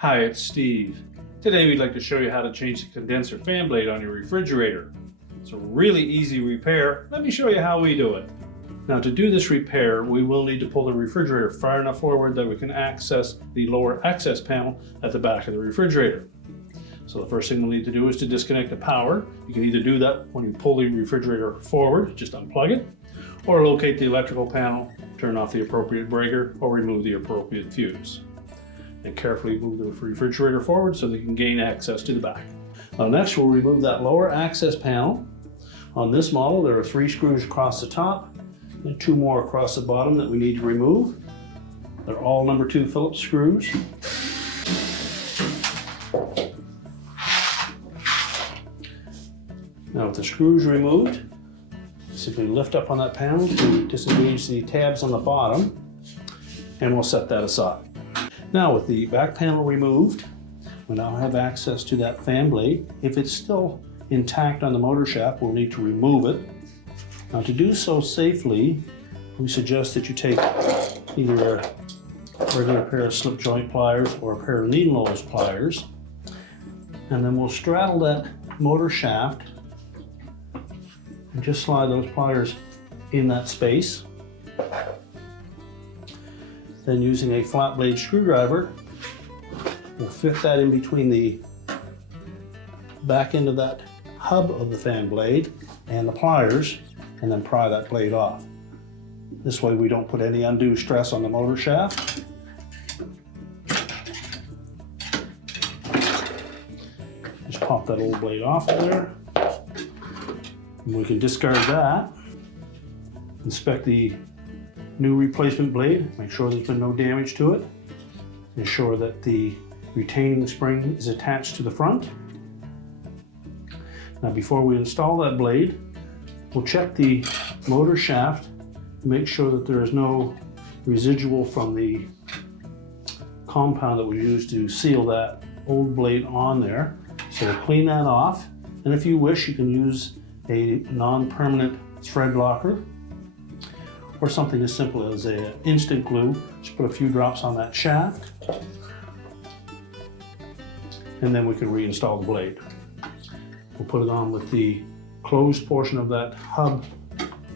Hi, it's Steve. Today we'd like to show you how to change the condenser fan blade on your refrigerator. It's a really easy repair. Let me show you how we do it. Now, to do this repair, we will need to pull the refrigerator far enough forward that we can access the lower access panel at the back of the refrigerator. So the first thing we'll need to do is to disconnect the power. You can either do that when you pull the refrigerator forward, just unplug it, or locate the electrical panel, turn off the appropriate breaker, or remove the appropriate fuse. And carefully move the refrigerator forward so that you can gain access to the back. Now next, we'll remove that lower access panel. On this model, there are 3 screws across the top and 2 more across the bottom that we need to remove. They're all number 2 Phillips screws. Now with the screws removed, simply lift up on that panel to disengage the tabs on the bottom, and we'll set that aside. Now with the back panel removed, we now have access to that fan blade. If it's still intact on the motor shaft, we'll need to remove it. Now to do so safely, we suggest that you take either a regular pair of slip joint pliers or a pair of needle nose pliers, and then we'll straddle that motor shaft and just slide those pliers in that space. Then using a flat blade screwdriver, we'll fit that in between the back end of that hub of the fan blade and the pliers, and then pry that blade off. This way we don't put any undue stress on the motor shaft. Just pop that old blade off there. And we can discard that. Inspect the new replacement blade, make sure there's been no damage to it. Ensure that the retaining spring is attached to the front. Now before we install that blade, we'll check the motor shaft to make sure that there is no residual from the compound that we used to seal that old blade on there. So we'll clean that off, and if you wish, you can use a non-permanent thread locker or something as simple as an instant glue. Just put a few drops on that shaft, and then we can reinstall the blade. We'll put it on with the closed portion of that hub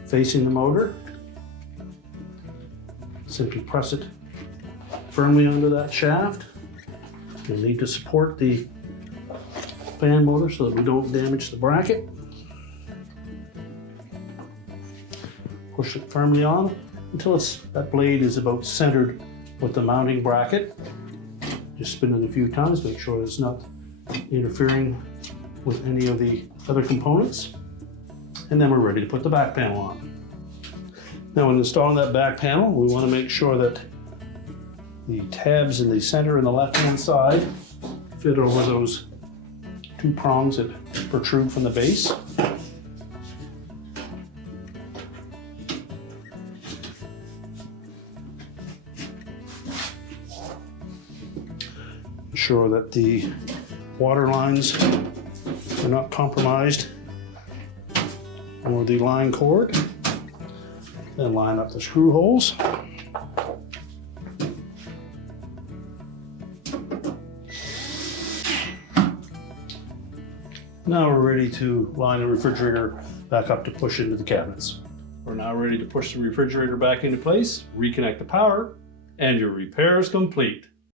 facing the motor. Simply press it firmly under that shaft. You'll need to support the fan motor so that we don't damage the bracket. Push it firmly on until that blade is about centered with the mounting bracket. Just spin it a few times, make sure it's not interfering with any of the other components. And then we're ready to put the back panel on. Now when installing that back panel, we want to make sure that the tabs in the center and the left-hand side fit over those 2 prongs that protrude from the base. Ensure that the water lines are not compromised, or the line cord. Then line up the screw holes. Now we're ready to line the refrigerator back up to push into the cabinets. We're now ready to push the refrigerator back into place, reconnect the power, and your repair is complete.